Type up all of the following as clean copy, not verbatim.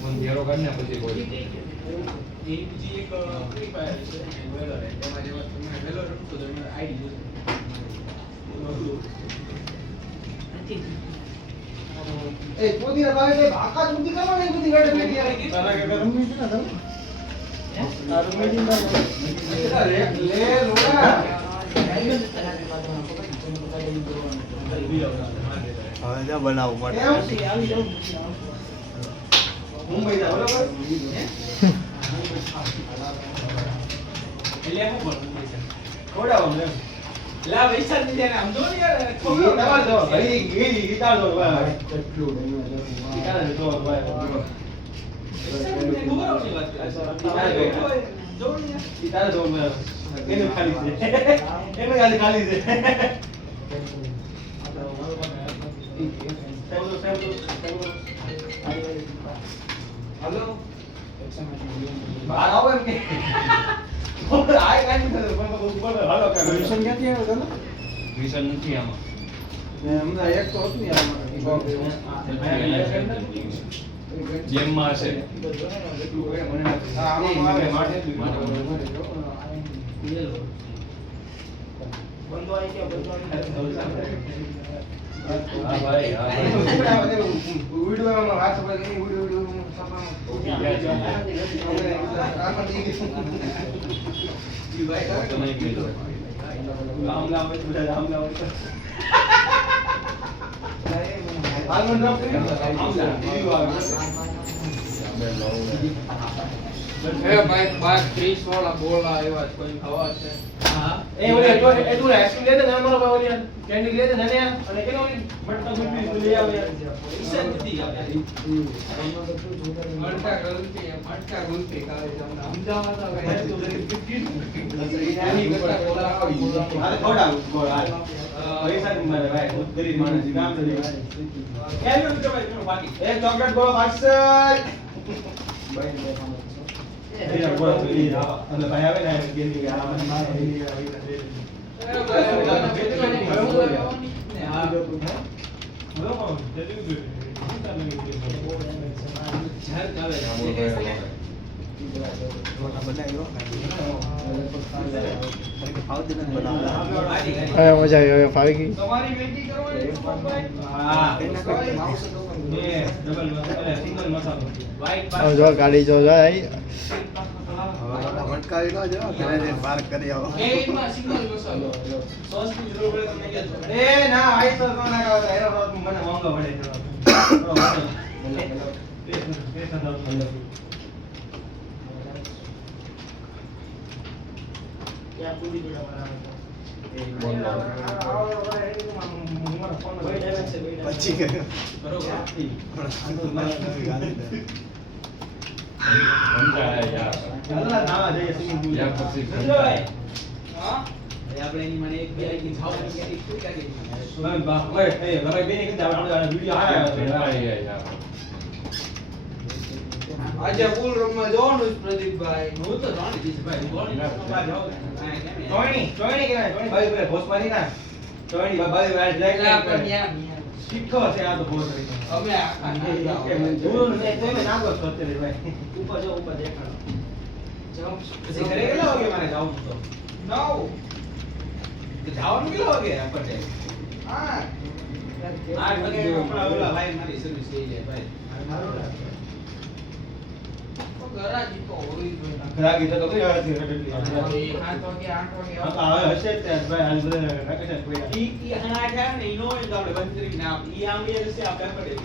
Phone ધેરો કાઢને પછી બોલ એ બીજી એક ફ્રી ફાયર છે વેલોર એમાં જેમાં તમે વેલોર રમતો તો એમાં આઈડી જોશે એ પોતી રવાય કે આખા જુદી કરવા ને બધી ગાડે બેઠી યાર તારા કે રમવી છે ને તમે આ રમવી છે ને લે લોડા હવે જા બનાવું માટે આવી જાવ મુંબઈ જા બરાબર એટલે હું બોલું પૈસા ખોડાવો ને લા પૈસા દીધે ને આમ જો ને યાર તમાર જો ભાઈ ગઈ ગીતાર જો ભાઈ કેટલું ગીતાર જો ભાઈ ગીતાર જો એને ખાલી છે એને ખાલી છે હેલો બહાર આવો એમ કે આય કાઈ નથી પણ બોલ હાલો કે મિશન ક્યાંથી આવ્યો તને મિશન નથી આમાં અમને એક તો હતું યાર જેમમાં હશે હા ભાઈ હા ભાઈ 30 વાળા બોલા એવા કોઈ ખવા છે હા એ ઓલે તો એ તું આઈસ્ક્રીમ લે દે ને મારો ભાઈ ઓલી કેન્ડી લે દે ને અને કેનો ઓલી મટકા ગુલ્ફી લઈ આવે ઈસન નથી મટકા ગુલ્ફી કાલે તમને અમદાવાદ અરે થોડા ગોળ પૈસા ની મારે ભાઈ ગરીબ માણસ કામ કરી કેમ કે ભાઈ બાકી એક ચોકલેટ ગોળો પાછળ ભાઈ યાર બોલ તો ઈ અને ભાઈ આવે ને કેન્ડી કે આ મને મારે હવે મજા આવી હવે ફાવી ગઈ તમારી વેટી કરવાની હા એ ડબલ એટલે સિંગલ મસાલો હવે જો ગાડી જો જાય ભટકાવી ન જો ઘરે જઈને પાર્ક કરી આવો એમાં સિંગલ મસાલો સોસ ની જરૂર પડે તો મેં કહેજો એ ના આઈ તો ના કાવ એનો મને મોંઘો પડે ત્યાં પૂરી દેવા બરાબર પછી ગયો મંજા યાર અલ્લા ના જઈએ સ્વિમિંગ પૂલ યાર પછી હા આપણે એની મને એક બે આઈ જાવ કે શું કે બા ઓય એ લગાઈ બેને કે આપણે વિડિયો આયા યાર આજે ફૂલ રમવા જવાનું છે પ્રદીપભાઈ હું તો જાણી દીધું ભાઈ ગોળી રમવા જાવ ચોઈણી ચોઈણી કે ચોઈણી ભાઈ ભાઈ ભોસ મારી ના ચોઈણી ભાઈ ભાઈ જાય શીખો છે આ તો ભોસ રહી અમે આખા જોયું ને તો મેં નાગો છો અત્યારે ભાઈ ઉપર જો ઉપર દેખાડો જાવ પછી ઘરે કેટલા વાગે મારે જાવું તો નવ તો જવાનું કેટલા વાગે આપણે હા 8 વાગે આપણા ઓલા ભાઈ મારી સર્વિસ થઈ જાય ભાઈ ગરાજી તો હોવી જોઈએ ગ્રાહકી તો કઈ આવે છે 7 વાગે 8 વાગે હા હવે હશે ત્યાં ભાઈ હાલ બધા વેકેશન પડ્યા ઈ હણા થાય ને ઈ નો હોય તો આપણે બંધ કરીને આપ ઈ આમ એ રસ્તે આપણે પડે છે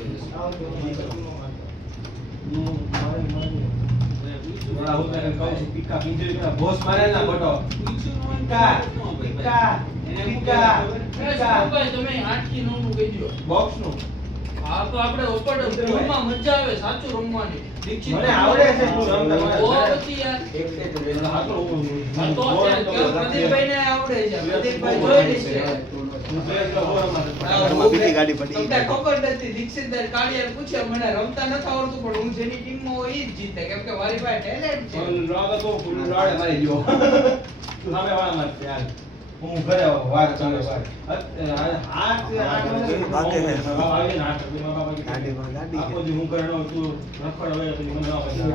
બડા હું તને કહું છું પીકા પિંજરી ના બોસ મારે ના બટો બીજું નો હોય પીકા તો નો ભાઈ પીકા એને પીકા પીકા તમે 8 થી 9 નું કહી દો બોક્સ નું હા તો આપણે ઓપન રૂમમાં મજા આવે સાચું રમવાની દીક્ષિત મને આવડે છે તું રમતા ઓ પછી યાર હા તો હા તો પ્રદીપભાઈ ને આવડે છે પ્રદીપભાઈ જોઈ લેશે ઘરમાં બીજી ગાડી પડી તમને ખબર નથી દીક્ષિતભાઈ કાળિયાને પૂછ્યા મને રમતા નથી આવડતું પણ હું જેની ટીમમાં હોય ઈ જ જીતે કેમ કે મારી પાસે ટેલેન્ટ છે રાગ તો ફૂલ રાડે મારી ગયો તું સામે વાળા માર યાર હું ઘરે વાત ચાલે વાત ગાડી માં ગાડી આખો દી હું ઘરે ન તું રખડ હોય પછી મને ના હોય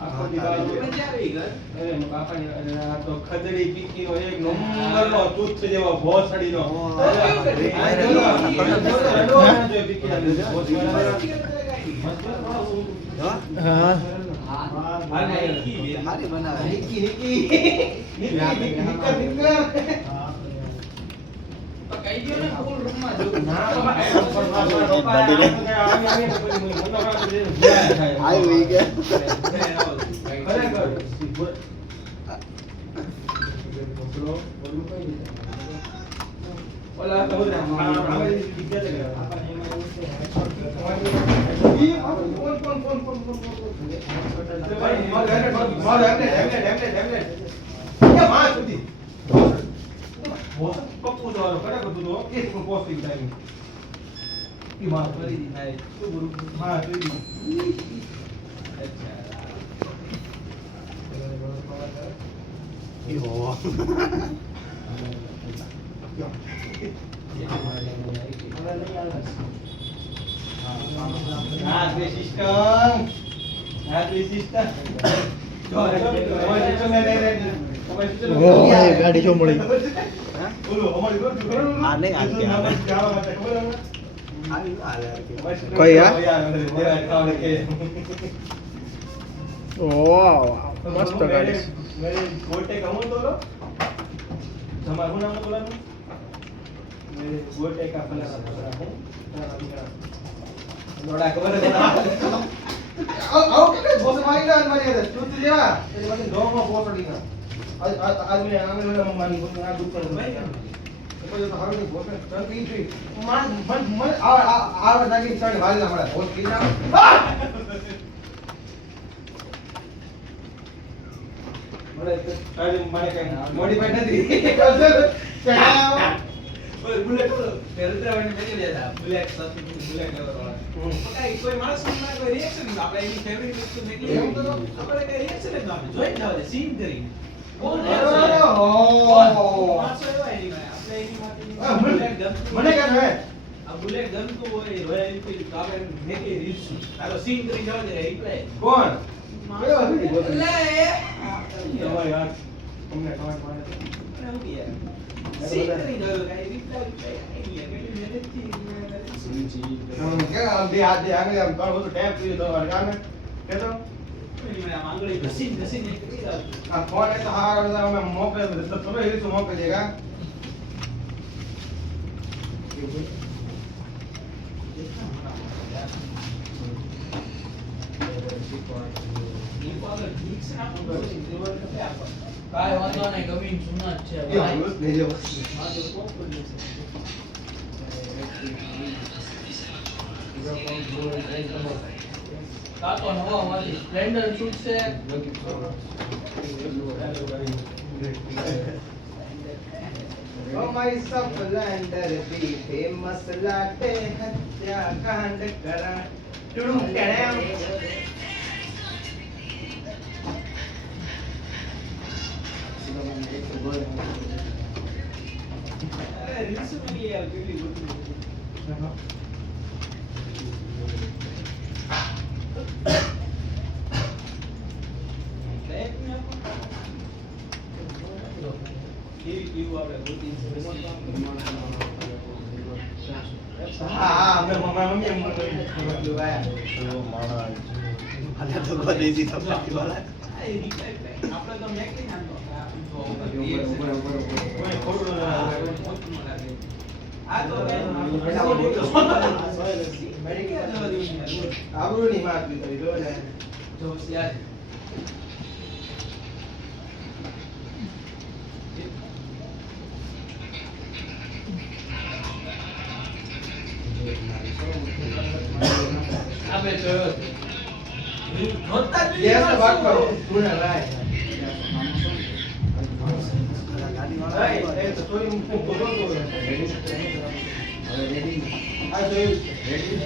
આખો દી બાજુ મજા આવી ગઈ. બાપાની આ તો ખદડી પીકીનો એક નંબરનો તુચ્છ જેવો ભોસડીનો હા હારી બનાવે તો કહી દ્યો ને ફૂલ રૂમમાં જો. આવી ગયા ઓલા તો ફોન ગાડી જો મળી આ નહીં આવી કઈ આ વાહ મસ્ત ગાડી ગોટે કમો તો લો તમારું નામ તો બોલાનું ગોટે કા ફલાના હું નોડા ખબર છે આવ કે બોસ મારી ના મારી દે તું જેવા એ મને દોમાં પોસડી ના આજ મે આમે મને મમ્માની બોલ આ દુખ પર ભાઈ પછી તો હારું બોસ તન પી પી મન આ નાગી સાડે વાલી ના મળે બોસ કી ના મને સાડી મને કઈ મોડિફાઈ નથી બુલેટ પેલત્રાવાની મેલી લેતા બુલેટ સસ્તી બુલેટ લેવલ વાળા કઈ કોઈ માણસ માં કોઈ રિએક્શન નહીં આપણે એની ફેવરિટ વસ્તુ મેલી આપણે કઈ રિએક્શન જ ન આપે જોઈ જાવ દે સીન કરી કોણ માણસો એવા એની આપણે એની માટે મને કે હે આ બુલેટ ગમતું હોય રોયલ એનફિલ્ડ તો આપણે મેલી રીશું આલો સીન કરી જાવ દે રિપ્લાય કોણ કયો હતી લે તમારી વાત તમને કમેન્ટ મારે હું યાર સીન કરી દો કઈ રિપ્લાય મેલી મેલી કે આ બે હાથ દે આગળ આમ કાળ બધું ટેપ કરી દો અને કામે કે તો આંગળી ઘસીને ઘસીને કરી દો આ ફોન એ તો હાર અમે મોકલે તો તમે એ શું મોકલી દેગા કાઈ વાંધો નહીં ગમીન સુના જ છે એ બસ લેજો કાકો નવો વાલી સ્પ્લેન્ડર શૂટ છે oh my Splendor be famous લાટે હત્યા કાંડ કરા ટુડુમ ટેડમ અરે રીલ્સ માં લે યાર કેટલી બધું હા અમે મમ્મી એમ બોલ્યું ભાઈ અલ્યા તો ગોદેજી તો પાકી વાળા આપણે તો મેક નહીં આનતો કોઈ ખોટું આ તો આબરૂ ની વાત કરી દો ને જો યાર આપે જોયો નોતા જ યસ વાત કરો તું ને રાય ગાડી રાય વાળા એ તો સ્ટોરી હું બોલો તો હવે રેડી આ જોયું રેડી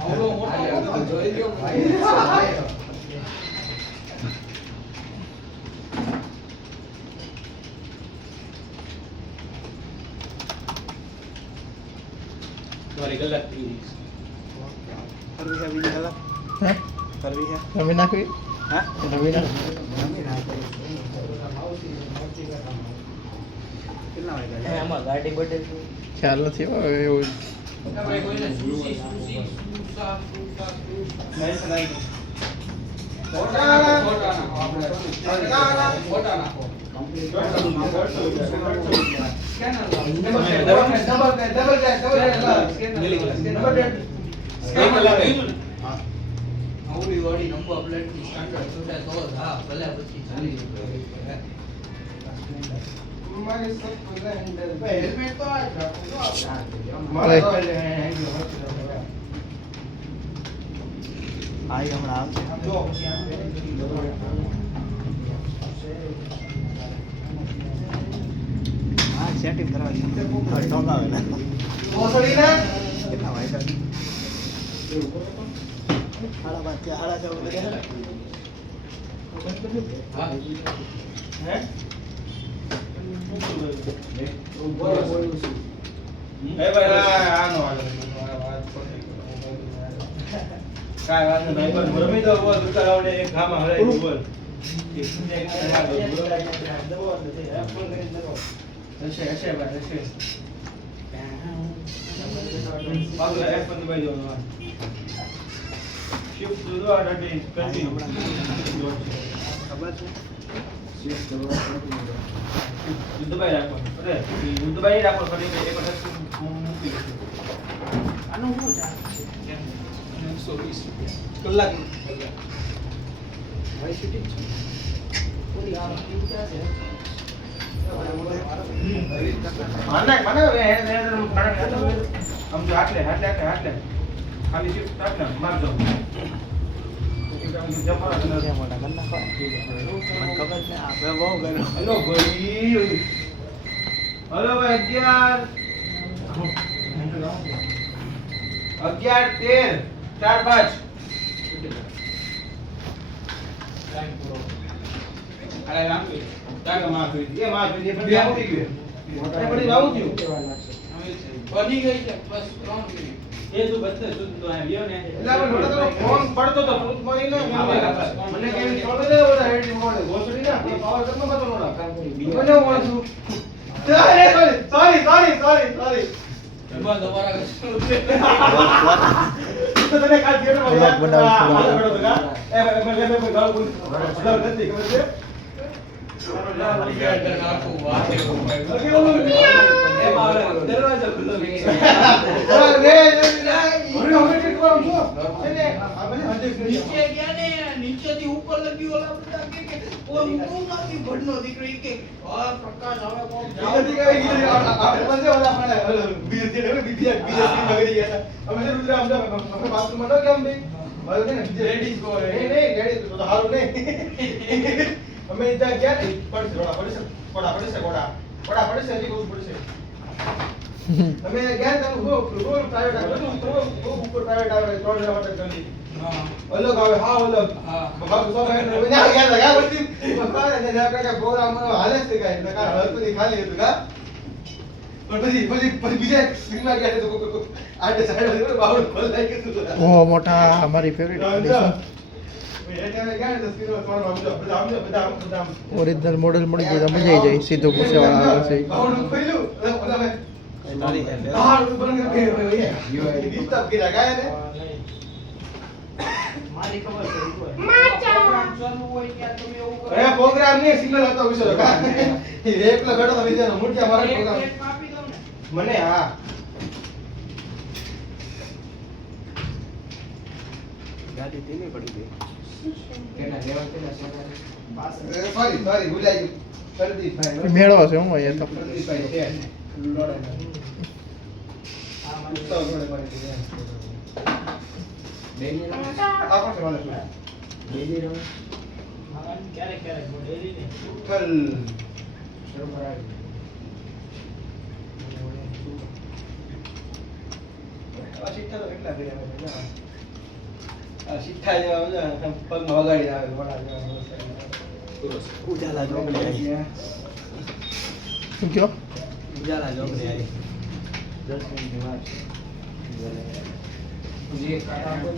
આવડો મોટો જોઈ લ્યો તમારી ગલત થઈ ગઈ કરવી છે બીજી કલાક હે કરવી છે રમી નાખવી હા રમી નાખ કેટલા વાગ્યા આમાં ગાડી બટે ખ્યાલ નથી હો એવું આપણે કોઈને સુસી સુસી સુસા સુસા નહીં સનાઈ ફોટા નાખો આપણે ફોટા નાખો સ્કેનર આવડી વાળી નંબર પ્લેટ ની સ્ટાન્ડર્ડ છૂટે તો જ હા ભલે પછી ચાલી હેલ્મેટ તો આ જ રાખો આઈ હમણાં આવશે હા સેટિંગ કરવા છે ઢોકાવે ને કેટલા વાગ્યા સાડા 5 સાડા 4 હા કાંઈ વાત નહીં ભાઈ પણ રમી દો બોલ ઉતાર આવડે એક ગામમાં હરાઈ ગયું બોલ હશે હશે ભાઈ હશે પાછું એક પણ દબાઈ દેવાનું શિફ્ટ દો આ ડટી કન્ટિન્યુ ખબર છે દબાઈ રાખો અરે દબાઈ રાખો ફરી એક વખત મૂકી દો આનું શું ચાર્જ છે 120 કલાક ભાઈ શૂટિંગ છે ઓલી આ કેવું ક્યાં છે મને આમ જો આટલે ખાલી શિફ્ટ આટલે મારજો મોટા કરી નાખો મને ખબર છે આપણે બહુ કર્યો હેલો ભાઈ હેલો ભાઈ 11 13 4 5 ટાઈમ પૂરો અરે રામ કે તાકે માં જોઈ એ માં જોઈ એ પણ આવું ગયું એ પણ આવું ગયું બની ગઈ છે બસ 3 મિનિટ એ તું બચતે તું તો આ લ્યો ને એટલે આપણે થોડો ફોન પડતો તો ફૂટ મારી ને મને કેવી છોડે દે ઓલા હેડ મોડે ગોસડી ના પાવર કરનો પતો નોડા મને હું છું સોરી એમાં તમારા તો તને કાલ થિયેટર માં બ્લોગ બનાવું છું. એ મને ગાળ બોલ નથી ખબર છે નાખું વાત એ દરવાજો ખુલ્લો નીચે ગયા ને નીચેથી ઉપર લગી ઓલા બધા કે કોઈ ઊંઘો નથી ભડનો દીકરો ઈ કે આ પ્રકાશ આવે કોમ Ladies go અમે ત્યાં ગયા ને પડશે અમે ગયા તો પ્રાઇવેટ ઉપર પ્રાઇવેટ આવે 3 જણા માટે ગલી હા અલગ આવે હા અલગ હા બાબુ સો ભાઈ ને ગયા ગયા ગયા બધી પપ્પા ને આપણે કે પ્રોગ્રામ હાલે છે કાઈ એટલે કા હળતું ખાલી હતું કા પણ પછી બીજા સિનેમા ગયા તો આડે સાઈડ બાબુ ખોલ લાગી ગયું ઓ મોટા અમારી ફેવરિટ ગાડી છે ઓરિજિનલ મોડેલ મળી જાય તો મજા આવી જાય સીધો પૂછેવાળા આવે છે તારી હે મારી ખબર છે પ્રોગ્રામ ચાલુ હોય ત્યાં તમે એવું કરો પ્રોગ્રામ ને સિગ્નલ હતો વિશે એકલા બેઠો તો બીજાનો મૂર્તિયા મારે પ્રોગ્રામ એક કાપી દો ને મને હા ગાડી ધીમી પડી ગઈ સોરી ભૂલાઈ ગયું પ્રદીપભાઈ મેળો છે હું અહીંયા તો પ્રદીપભાઈ છે આ મને ઉત્સવ જોડે પડી ગયું આ કોણ છે મને ક્યારેક ક્યારેક ડેલી ને કલ આ ચિત્તો કેટલા કર્યા આ શીઠા જેવા બધા પગમાં વગાડી આવે વડા જેવા ઉજાલા ચોકડી આવી. શું કયો ઉજાલા ચોકડી આવી. 10 મિનિટની વાત. જે કાટા પર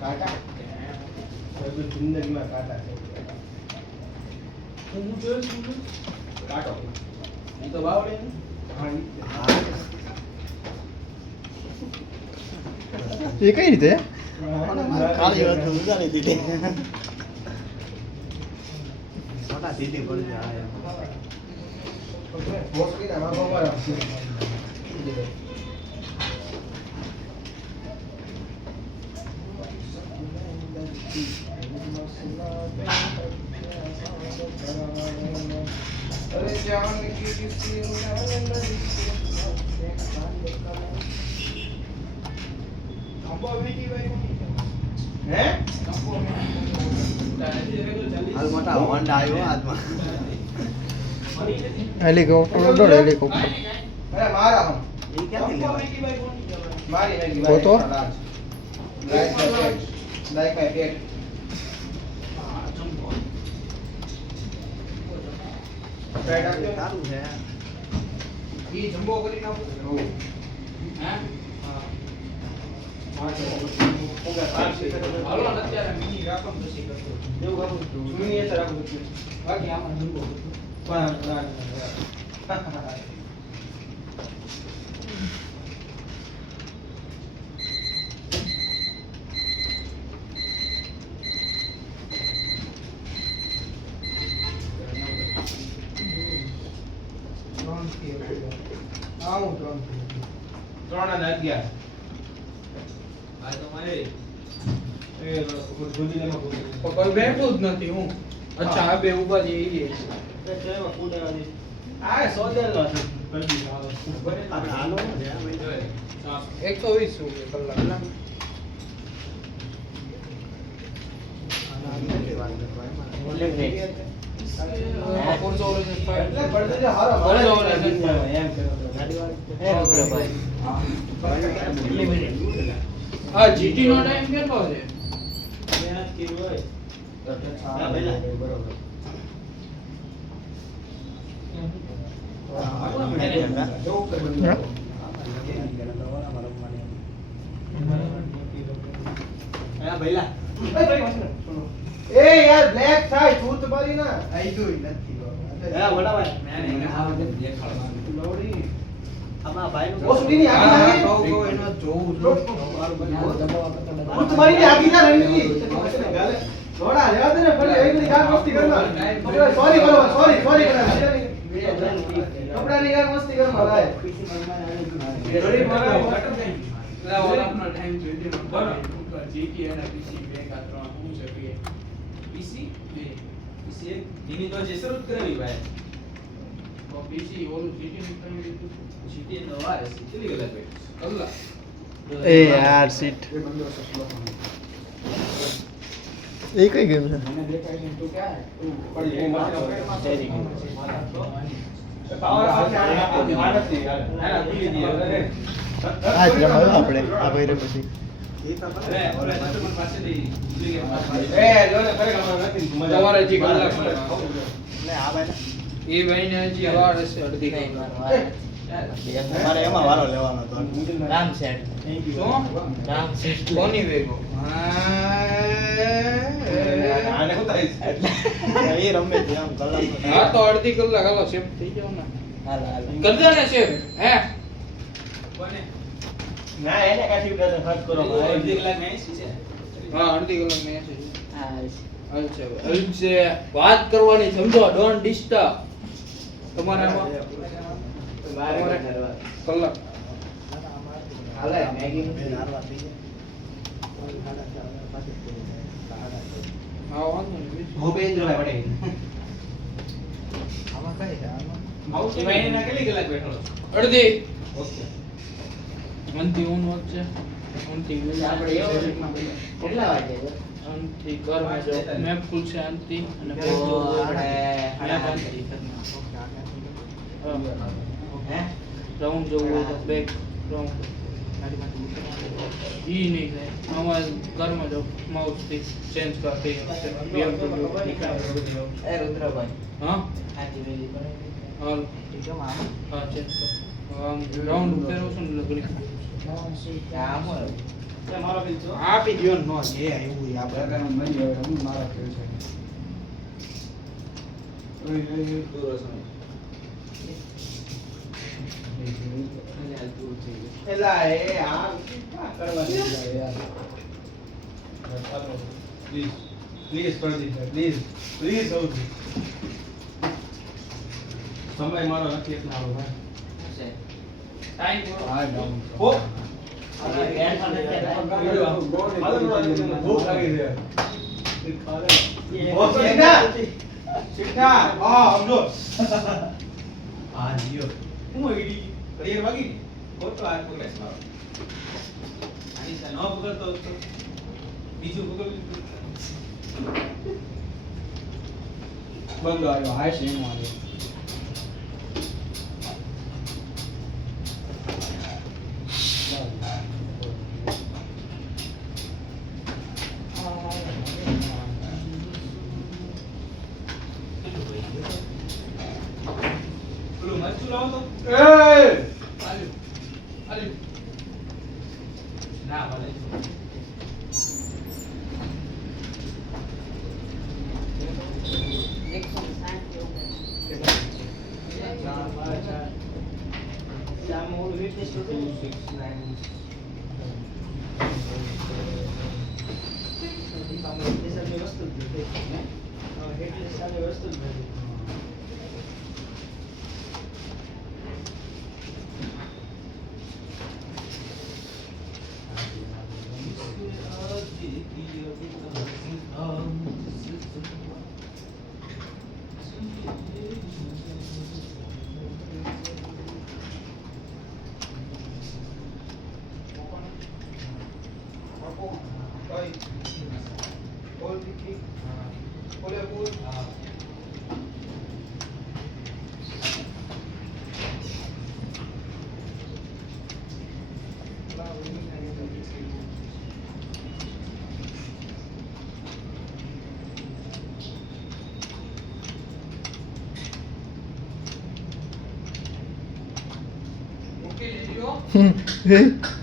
કાટા બધું જિંદગીમાં કાટા છે હું જોયું છું કાટો એ તો બાવડે ને હા એ કઈ રીતે કાળી વાત ઉજાલી દીધી. મોટા દીદી પડી જાય. બોસ કીધા માં બપોર અરે જાન કી કિસી હે હાલ મોટા હોન્ડા આવ્યો હાથમાં. હેલિકોપ્ટર દોડ હેલિકોપ્ટર અરે મારા હમ એ ક્યાંથી લેવાય? મારી મેગી તો તો? લાઈક આઈ પેટ પેટ આપ્યો સારું છે. ઈ જમ્બો કરી નાખો હે હાલો ને અત્યારે મિની રાખો ને પછી કરતો એવું કામ સુની એ રાખો બાકી આમાં જંબો પણ ત્રણ અને 11 આ તો મારે એ ગુડીલામાં કોઈ બેઠું જ નથી હું અચ્છા આ બે ઉભા છે ઈ આ સોદેલ નો છે આપણે હાલો ને આ ભાઈ. 120 રૂપિયા કલાક એટલે પડદે જે હારો એમ આ જીટી નો ટાઈમ કેટલો છે એ યાર બ્લેક થાય છૂટ મારી ના આઈ જોઈ નથી. લોડી આપણા ભાઈનું ઓ સુધીની આગી લાગે એનો જોવું છૂટ મારી ની આગી ના રહી થોડા રહેવા દે ને ભલે એની ગાલ મસ્તી કરના સોરી કરો સોરી કપડાની ગાલ મસ્તી કરમાં ભાઈ થોડી મારા ઓલાનો ટાઈમ જોઈ દે બરાબર જીટી અને પીસી બે કા ત્રણ હું છે બે પીસી બે પીસી એક દીની તો જે શરૂ કરાવી ભાઈ તો પીસી ઓલું જીટી નું ટાઈમ દીધું જીટી નો વારે કેટલી કલાક કલાક એ યાર સીટ એ કઈ ગેમ છે મને દેખાય નહીં તો ક્યાં પડી એ સ્ટેરિંગ. પાવર આનંદથી યાર ના ભૂલી દીએ આ જ રમાયો આપણે આ ભાઈ પછી એ તો અરે ઓલા કસ્ટમર પાસેથી ભૂલી ગયા એ જોને ખરેખર નથી મજા તમારે હજી કલાક લે આ ભાઈ એ ભાઈને હજી વાર હશે અડધી કલાક મારે એમાં વારો લેવાનો હતો. રામ સેટ શું રામ સેટ કોની વેગો આને હું થાય એ રમે છે આમ કલાક. હા તો અડધી કલાક હાલો સેફ થઈ જાવ ને હાલ હાલ કરી દે ને સેફ હે કોને ના એને કાઠી ઉડાડે ખર્ચ કરો અડધી કલાક ને 80 છે હા અડધી કલાક ને 80 છે વાત કરવાની સમજો ડોન્ટ ડિસ્ટર્બ તમારામાં કલાક હાલે મેગી હા વાંધો નહીં ભૂપેન્દ્ર ભાઈ પટેલ આમાં કઈ છે આમાં એ ભાઈને ના કેટલી કલાક બેઠો અડધી ઓકે અંતિ ઊન વચ્ચે અંતિ આપણે કેટલા વાગે છે અંતિ ઘરમાં જો મેપ ખુલશે અંતિ અને તો આપણે મેપ અંતિ હે રાઉન્ડ જોવું હોય તો બેક રાઉન્ડ ગાડીમાંથી ઉતરવાનું. ઈ નહીં થાય આમાં ઘરમાં જો માઉસથી ચેન્જ કરતી BMW નીકળે. એ રુદ્રભાઈ હા આજી વેલી બનાવી હાલ એ કેમ આમ? હા ચેન્જ કર આમ રાઉન્ડ ફેરવો છો ને એટલે ઘડી આમ હોય તે મારો બિલ છો આપી દ્યો ને નો છે એવું ય આપણે દૂર હશે એલા એ આ કરવાની યાર please please Pradeep please please સૌથી સમય મારો નથી એટલા આવો ભાઈ છે ટાઈમ પૂરો હા ડાઉન ઓ ભૂખ લાગી છે શિક્ષા હા સમજો હા જીઓ હું ઈડી ક્લિયર વાગી ગઈ ફોટો આ કોઈ મેસ મારો આની સા નો પકડતો તો બીજું પકડ્યું બંધ આવ્યો હાય છે એમ આવ્યો પેલું મરચું લાવો તો એ આલ્યું આલ્યું ના ભલે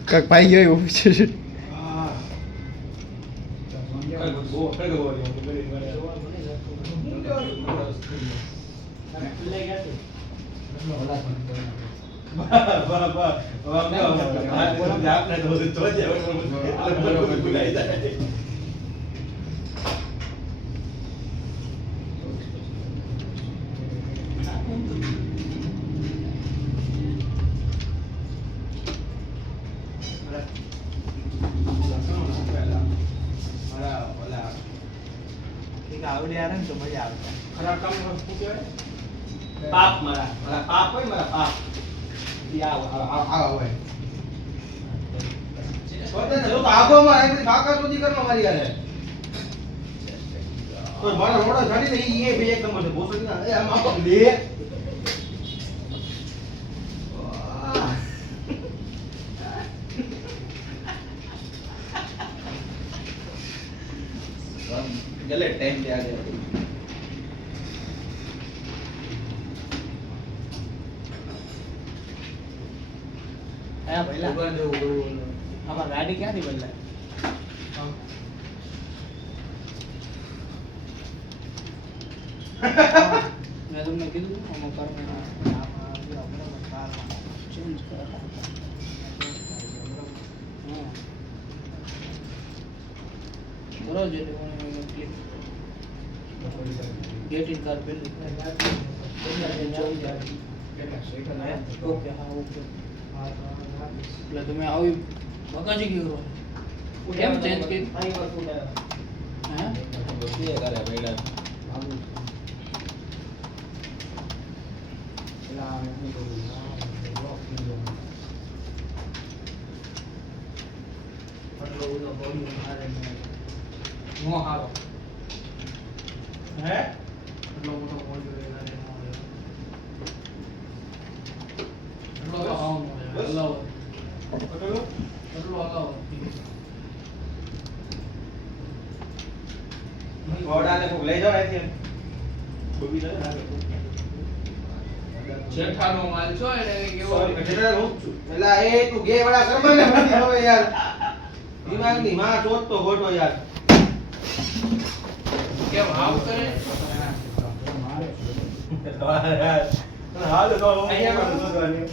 કાક પાઈ ગયો એવું છે આવડે આવે ને તો મજા આવે ખરાબ કામ શું કહેવાય પાપ મારા પાપ હોય મારા પાપ ઈ આવો આવો હોય તો આગોમાં એક કાકા સુધી કરમાં મારી યાર તો મારા રોડો છાડી દે ઈ બે એક નંબર છે બોસડી ના એ આમ આખો લે ગલે ટાઈમ पे आ गया હા પહેલા આમાં ગાડી ક્યાંથી બદલાય મેં તમને કીધું આમાં ચેન્જ કરો બરાબર એટલે ક્લિક ગેટ ઇન કાર પેલી ઓકે હા ઓકે એટલે તમે આવી બકાજી કરો કેમ ચેન્જ કરી હે ये करे बेटा નો હારો है એટલો મોટો મોડ્યુલ એના રે નો એટલો તો આવ નો બસ. એટલો પકડો. એટલું હલાવો. ઘોડાને કોક લઈ જાઓ અહીંથી. બબી ના નાખે. જેઠાનો માલ છો એને કંઈક એવો Sorry, બેટા હું જ છું. એલા એ તું ગે વાળા કરવા ને મને હવે યાર. દિમાગની માં ચોટતો ખોટો યાર. કેમ હાવ કરે હાલ તો અહીંયા